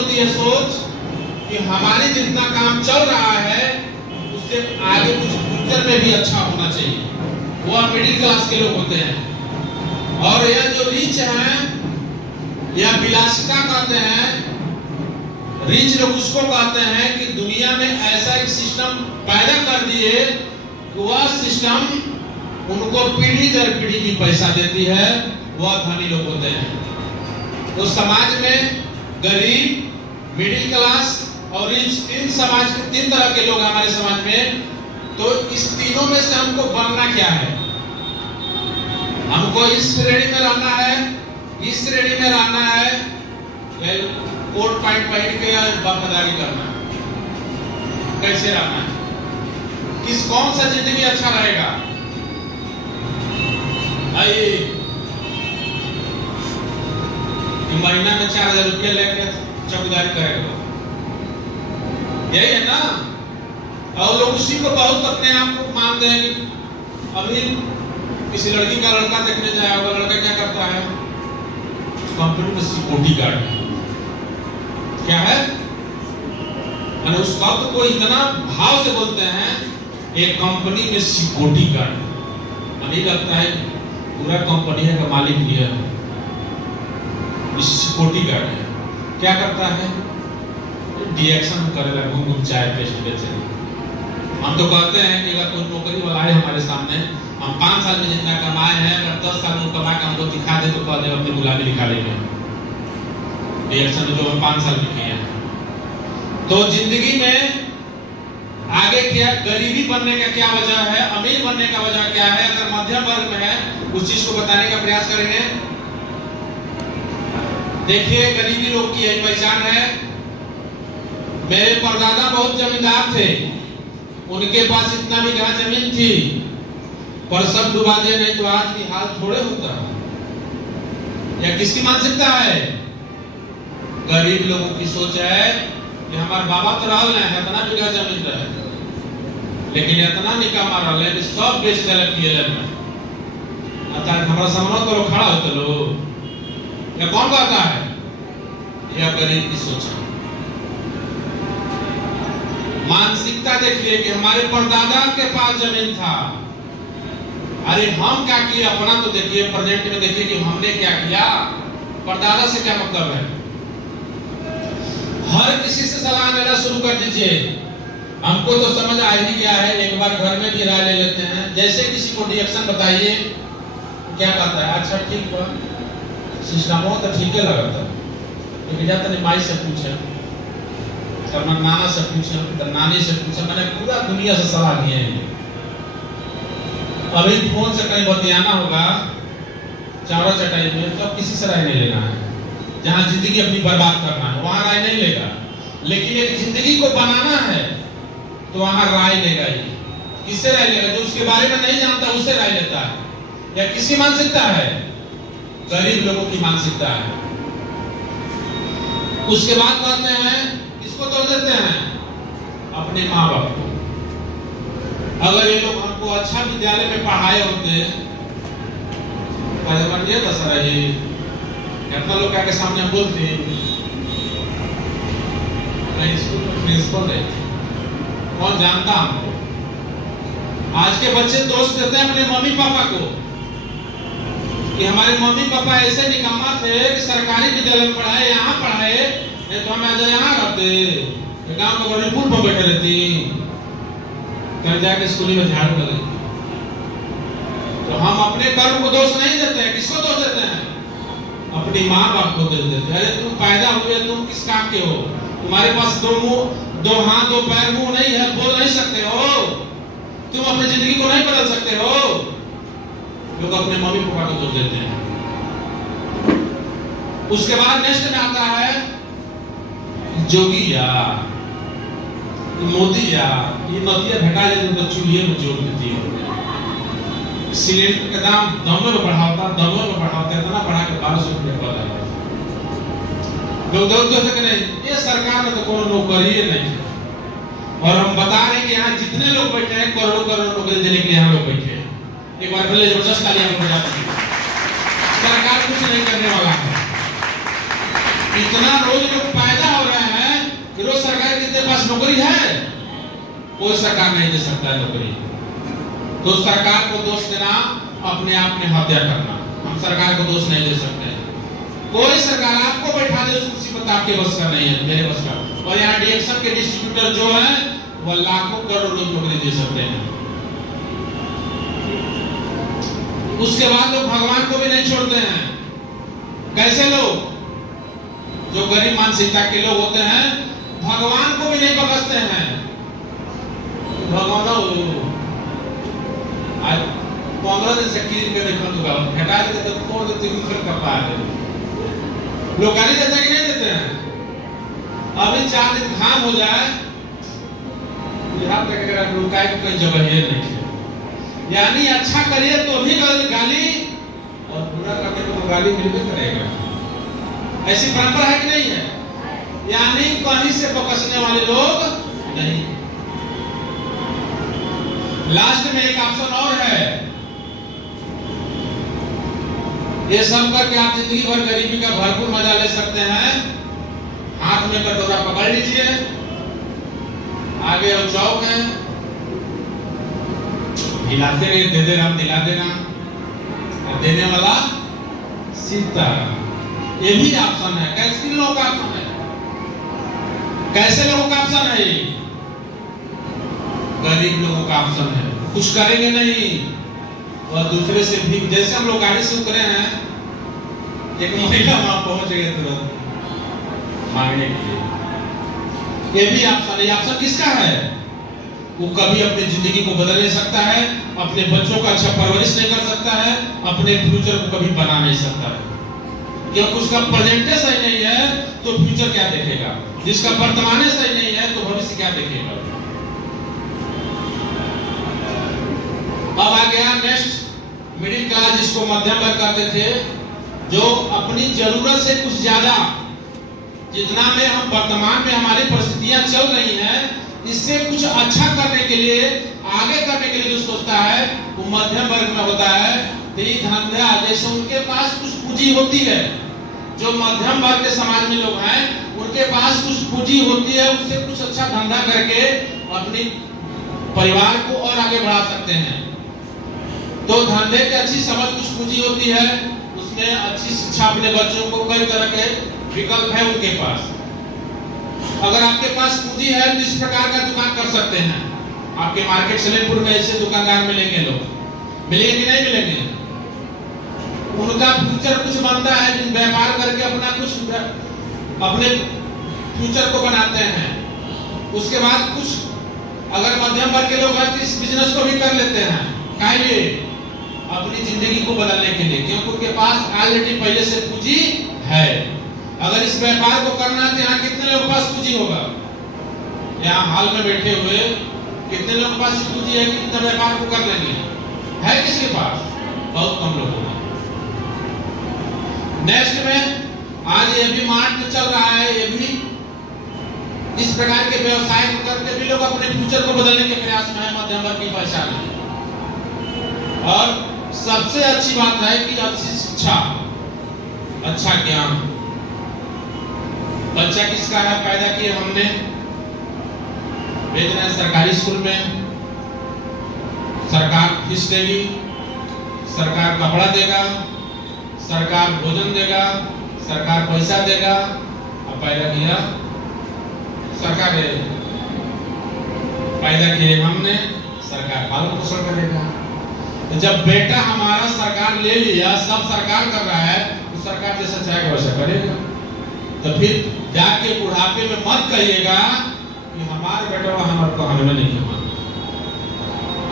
होती है सोच कि हमारे जितना काम चल रहा है उससे आगे कुछ फ्यूचर में भी अच्छा होना चाहिए। वो मिडिल क्लास के लोग होते हैं। और यह जो रिच है या विलासिता कहते हैं, रिच लोग उसको कहते हैं कि दुनिया में ऐसा एक सिस्टम पैदा कर दिए कि वह सिस्टम उनको पीढ़ी दर पीढ़ी की पैसा देती है, वह धनी लोग होते हैं। तो समाज में गरीब, मिडिल क्लास और रिच, तीन तरह के लोग हमारे समाज में। तो इस तीनों में से हमको बनना क्या है? हमको इस श्रेणी में रहना है, इस श्रेणी में रहना है, कोट पैंट पहन के वफादारी करना है, कैसे रहना है, कौन सा जिंदगी अच्छा रहेगा? महीना में 4000 रुपया लेके चौकीदारी करेगा, यही है ना? और लोग उसी को बहुत अपने आप को मान देंगे। अभी किसी लड़की का लड़का देखने जाया होगा, लड़का क्या करता है? कंपनी में सिक्योरिटी गार्ड क्या है? मैंने उस शब्द को इतना भाव से बोलते हैं, एक कंपनी में सिक्योरिटी गार्ड। मुझे लगता है पूरा कंपनी का मालिक भी है, सिक्योरिटी गार्ड है। क्या करता है? डिएक्शन करेगा, घूम चाय बेचे। हम तो कहते हैं कि अगर कोई नौकरी वाला है हमारे सामने, हम 5 साल में जितना कमाए हैं, अगर 10 साल में कमा के हमको दिखा दे तो कह दे अपनी गुलामी दिखा लेंगे। डिएक्शन जो हम 5 साल में किए हैं। तो जिंदगी में आगे क्या, गरीबी बनने का क्या वजह है, अमीर बनने का वजह क्या है? अगर मध्यम वर्ग में है, उस चीज को बताने का प्रयास करेंगे। देखिए, गरीबी लोग की यही पहचान है। मेरे परदादा बहुत जमींदार थे, उनके पास इतना बीघा जमीन थी, पर सब डुबा दिया, नहीं तो आज की हाल थोड़े होता। यह किसकी मानसिकता है? गरीब लोगों की सोच है कि हमारे बाबा तो रहल है, इतना बीघा जमीन रहे, लेकिन इतना निकामा रहे कि सब बेच दिया पीएलएफ में। हमारा सामना तो खड़ा होते लोग, या कौन कहता है? यह गरीब की सोच है। मानसिकता देखिए कि हमारे परदादा के पास जमीन था, अरे हम क्या किए अपना तो देखिए, प्रेजेंट में देखिए कि हमने क्या किया। परदादा से क्या मतलब है? हर किसी से सलाह लेना शुरू कर दीजिए। हमको तो समझ आ ही गया है, एक बार घर में भी राय ले लेते हैं। जैसे किसी को डिएक्शन बताइए, क्या कहता है? अच्छा ठीक बा, सिस्टम हो तो ठीक है लगता है, लेकिन जाता नहीं माई से पूछे, नाना से पूछे, नानी से पूछे, मैंने पूरा दुनिया से सलाह लिए हैं। अभी फोन से कहीं बतियाना होगा चावड़ा चटाई में, तो किसी से राय नहीं लेना है। जहां जिंदगी अपनी बर्बाद करना है वहां राय नहीं लेगा, लेकिन एक जिंदगी को बनाना है तो वहां राय लेगा ही। किससे राय लेगा? जो उसके बारे में नहीं जानता उससे राय लेता है। या किसकी मानसिकता है? गरीब लोगों की मानसिकता है। उसके बाद कहते हैं, किसको तोड़ देते हैं? अपने माँ बाप को। अगर ये लोग हमको अच्छा विद्यालय में पढ़ाए होते, तो सर ये कितना लोग के सामने हम बोलते हैं, स्कूल में प्रिंसिपल है, कौन जानता हमको? आज के बच्चे दोष देते हैं अपने मम्मी पापा को कि हमारे मम्मी पापा ऐसे निकम्मा थे कि सरकारी विद्यालय में पढ़ाए, यहाँ पढ़ाए, नहीं तो हम आज यहाँ रहते, गांव में बड़ी पुल पर बैठे रहती, कहीं जाके स्कूल में झाड़ू लगे। तो हम अपने कर्म को दोष नहीं देते हैं। किसको दोष देते हैं? अपनी माँ बाप को दोष देते हैं। अरे तुम पैदा हुए, तुम किस काम के हो? तुम्हारे पास 2 मुंह, 2 हाथ, 2 पैर, मुंह नहीं है, बोल नहीं सकते हो, तुम अपनी जिंदगी को नहीं बदल सकते हो। लोग अपने मम्मी पापा को दोष देते हैं। उसके बाद नेक्स्ट में आता है जोगी या मोदी या ये नदिया घटा जाए तो चूल्हे में जोड़ देती है। सिलेंडर का दाम दमों में बढ़ाता, इतना बढ़ा के 1200 रुपये कर दिया। लोग दोस्त कहते नहीं, ये सरकार में तो कोई नौकरी ही नहीं है। और हम बता रहे हैं कि यहाँ जितने लोग बैठे हैं, करोड़ों नौकरी देने के लिए यहाँ लोग बैठे हैं। एक बार पहले जबरदस्त तालियां बजा दीजिए। सरकार कुछ नहीं करने वाला है। इतना रोज लोग पैदा हो रहे कोई सरकार नहीं दे सकता है नौकरी। तो सरकार को दोष देना अपने आप में हत्या करना। हम सरकार को दोष नहीं दे सकते। कोई सरकार आपको बैठा दे उस कुर्सी पर आपके बस का नहीं है, मेरे बस का। और यहाँ डीएक्शन के डिस्ट्रीब्यूटर जो है वो लाखों करोड़ों नौकरी दे सकते हैं। उसके बाद लोग भगवान को भी नहीं छोड़ते हैं। कैसे लोग जो गरीब मानसिकता के लोग होते हैं भगवान को भी नहीं बख्शते हैं। भगवान आज 15 दिन से कील के देखो तो हटा देते तो तोड़ देते फिर कपा है। लोग गाली देते हैं कि नहीं देते हैं? अभी 4 दिन घाम हो जाए यहाँ तक अगर रुकाए को कोई जगह ही नहीं है। यानी अच्छा करिए तो भी गाली और बुरा करने को तो गाली मिलबे करेगा। ऐसी परंपरा है कि नहीं है? यानी कहीं से बकसने वाले लोग नहीं। लास्ट में एक ऑप्शन और है। ये सब करके आप जिंदगी भर गरीबी का भरपूर मजा ले सकते हैं। हाथ में कटोरा पकड़ लीजिए, आगे और चौक है, हिलाते रहिए, दे दे राम दिला देना, और देने वाला सीताराम। ये भी ऑप्शन है। कैसे लोगों का ऑप्शन है? कैसे लोगों का ऑप्शन है? गरीब लोगों का ऑप्शन है। कुछ करेंगे नहीं और दूसरे से भी, जैसे हम लोग गाड़ी से उतरे हैं, एक महिला वहां पहुंच गए तुरंत मांगने के लिए। ये भी ऑप्शन है। ऑप्शन किसका है? वो कभी अपनी जिंदगी को बदल नहीं सकता है, अपने बच्चों का अच्छा परवरिश नहीं कर सकता है, अपने फ्यूचर को कभी बना नहीं सकता है। क्योंकि उसका प्रेजेंट सही नहीं है तो फ्यूचर क्या देखेगा? जिसका वर्तमान सही नहीं है तो भविष्य क्या देखेगा? अब आ गया नेक्स्ट मिडिल क्लास, जिसको मध्यम वर्ग कहते थे, जो अपनी जरूरत से कुछ ज्यादा, जितना में हम वर्तमान में हमारी परिस्थितियां चल रही हैं, इससे कुछ अच्छा करने के लिए, आगे करने के लिए जो सोचता है वो मध्यम वर्ग में होता है। धंधा जैसे उनके पास कुछ पूंजी होती है, जो मध्यम वर्ग के समाज में लोग हैं उनके पास कुछ पूंजी होती है, उससे कुछ अच्छा धंधा करके अपनी परिवार को और आगे बढ़ा सकते हैं। तो धंधे की अच्छी समझ, कुछ पूंजी होती है, उसमें अच्छी शिक्षा, अपने बच्चों को कई तरह के विकल्प है उनके पास। अगर आपके पास पूंजी है तो इस प्रकार का दुकान कर सकते हैं। आपके मार्केट सलेमपुर में ऐसे दुकानदार मिलेंगे, लोग मिलेंगे कि नहीं मिलेंगे? उनका फ्यूचर कुछ बनता है, जिन व्यापार करके अपना कुछ अपने फ्यूचर को बनाते हैं। उसके बाद कुछ अगर मध्यम वर्ग के लोग हैं तो इस बिजनेस को भी कर लेते हैं। काहे लिए? अपनी जिंदगी को बदलने के लिए, क्योंकि उनके पास ऑलरेडी पहले से पूंजी है। अगर इस व्यापार को करना है तो यहाँ कितने लोगों के पास पूंजी होगा? यहाँ हाल में बैठे हुए कितने लोगों के पास पूंजी है? कितने व्यापार को कर लेंगे? है किसके पास? बहुत कम लोगों को। नेक्स्ट में आज ये भी मार्ट चल रहा है, ये भी इस प्रकार के व्यवसाय को करके भी लोग अपने फ्यूचर को बदलने के प्रयास में है। मध्यम वर्ग की पहचान है। और सबसे अच्छी बात है कि अच्छी शिक्षा, अच्छा ज्ञान। बच्चा किसका है? पैदा किए हमने, भेजना है सरकारी स्कूल में, सरकार फीस देगी, सरकार कपड़ा देगा, सरकार भोजन देगा, सरकार पैसा देगा। अब पैदा किया सरकार है, पैदा किए हमने, सरकार पालन पोषण करेगा। तो जब बेटा हमारा सरकार ले लिया, सब सरकार कर रहा है, तो सरकार जैसा चाहेगा वैसा करेगा। तो फिर जाके बुढ़ापे में मत कहिएगा कि हमारे बेटा हमारे को हमें नहीं माना।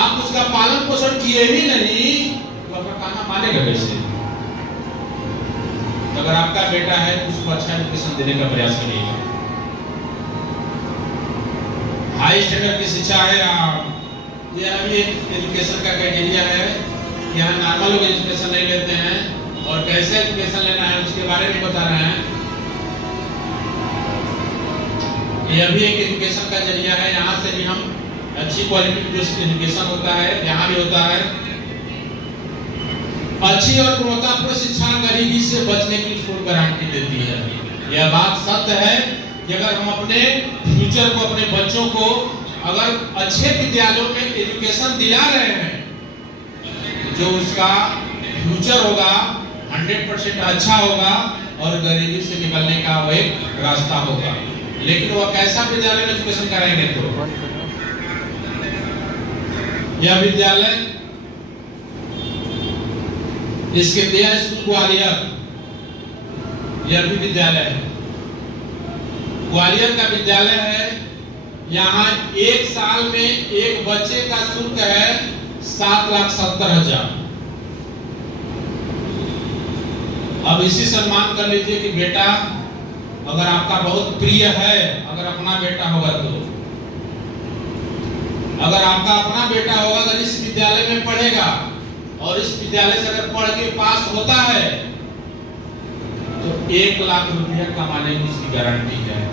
आप उसका पालन पोषण किए ही नहीं तो अपना कहना मानेगा कैसे? तो अगर आपका बेटा है तो उसको अच्छा एजुकेशन देने का प्रयास करिएगा। हाई स्टैंडर्ड की शिक्षा है। यह अभी एक एजुकेशन का क्राइटेरिया है। यहाँ नॉर्मल लोग एजुकेशन नहीं लेते हैं और कैसे एजुकेशन लेना है उसके बारे में बता रहे हैं। यह भी एक एजुकेशन का जरिया है। यहाँ से भी हम अच्छी क्वालिटी जो एजुकेशन होता है यहाँ भी होता है। अच्छी और गुणवत्तापूर्ण शिक्षा गरीबी से बचने की फुल गारंटी देती है। यह बात सत्य है कि अगर हम अपने फ्यूचर को, अपने बच्चों को अगर अच्छे विद्यालयों में एजुकेशन दिला रहे हैं, जो उसका फ्यूचर होगा 100% अच्छा होगा और गरीबी से निकलने का वो एक रास्ता होगा। लेकिन वो कैसा विद्यालय में एजुकेशन कराएंगे? तो यह विद्यालय इसके दिया स्कूल ग्वालियर, यह भी विद्यालय है, ग्वालियर का विद्यालय है। यहाँ एक साल में एक बच्चे का शुल्क है 7,70,000। अब इसी सम्मान कर लीजिए कि बेटा अगर आपका बहुत प्रिय है, अगर अपना बेटा होगा तो, अगर आपका अपना बेटा होगा, अगर इस विद्यालय में पढ़ेगा और इस विद्यालय से अगर पढ़ के पास होता है तो 1 लाख रुपया कमाने की इसकी गारंटी है।